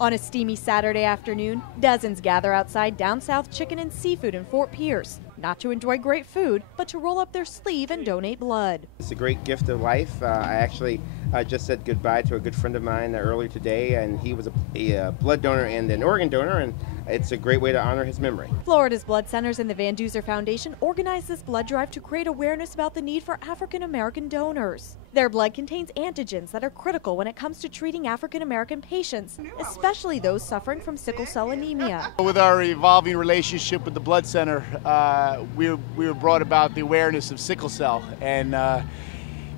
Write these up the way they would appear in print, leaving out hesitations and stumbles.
On a steamy Saturday afternoon, dozens gather outside Down South Chicken and Seafood in Fort Pierce, not to enjoy great food, but to roll up their sleeve and donate blood. It's a great gift of life. I actually just said goodbye to a good friend of mine earlier today, and he was a blood donor and an organ donor, and it's a great way to honor his memory. Florida's Blood Centers and the Van Duzer Foundation organized this blood drive to create awareness about the need for African American donors. Their blood contains antigens that are critical when it comes to treating African American patients, especially those suffering from sickle cell anemia. With our evolving relationship with the Blood Center, we were brought about the awareness of sickle cell, and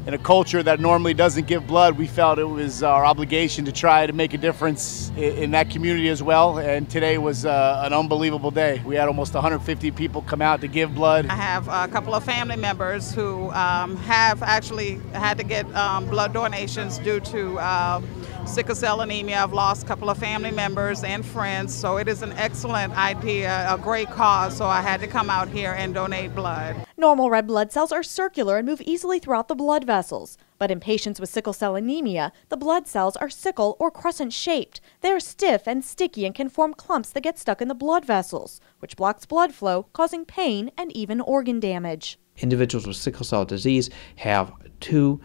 in a culture that normally doesn't give blood, we felt it was our obligation to try to make a difference in that community as well. And today was an unbelievable day. We had almost 150 people come out to give blood. I have a couple of family members who have actually had to get blood donations due to sickle cell anemia. I've lost a couple of family members and friends, so it is an excellent idea, a great cause, so I had to come out here and donate blood. Normal red blood cells are circular and move easily throughout the blood vessels. But in patients with sickle cell anemia, the blood cells are sickle or crescent shaped. They are stiff and sticky and can form clumps that get stuck in the blood vessels, which blocks blood flow, causing pain and even organ damage. Individuals with sickle cell disease have two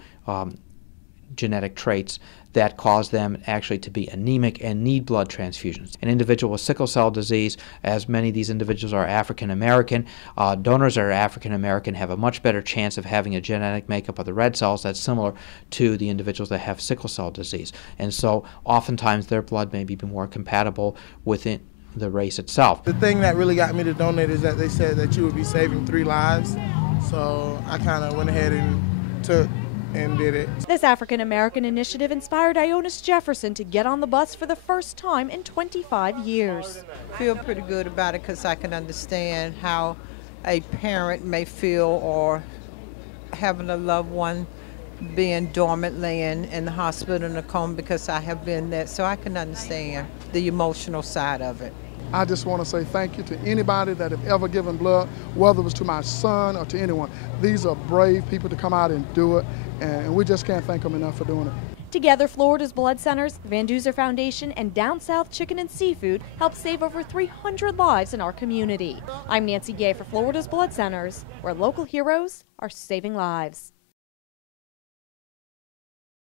genetic traits that cause them actually to be anemic and need blood transfusions. An individual with sickle cell disease, as many of these individuals are African American, donors that are African American have a much better chance of having a genetic makeup of the red cells that's similar to the individuals that have sickle cell disease. And so oftentimes their blood may be more compatible within the race itself. The thing that really got me to donate is that they said that you would be saving 3 lives. So I kind of went ahead and took and did it. This African American initiative inspired Ionis Jefferson to get on the bus for the first time in 25 years. I feel pretty good about it because I can understand how a parent may feel, or having a loved one being dormant, laying in the hospital in a coma, because I have been there, so I can understand the emotional side of it. I just want to say thank you to anybody that have ever given blood, whether it was to my son or to anyone. These are brave people to come out and do it, and we just can't thank them enough for doing it. Together, Florida's Blood Centers, Van Duzer Foundation, and Down South Chicken and Seafood helped save over 300 lives in our community. I'm Nancy Gay for Florida's Blood Centers, where local heroes are saving lives.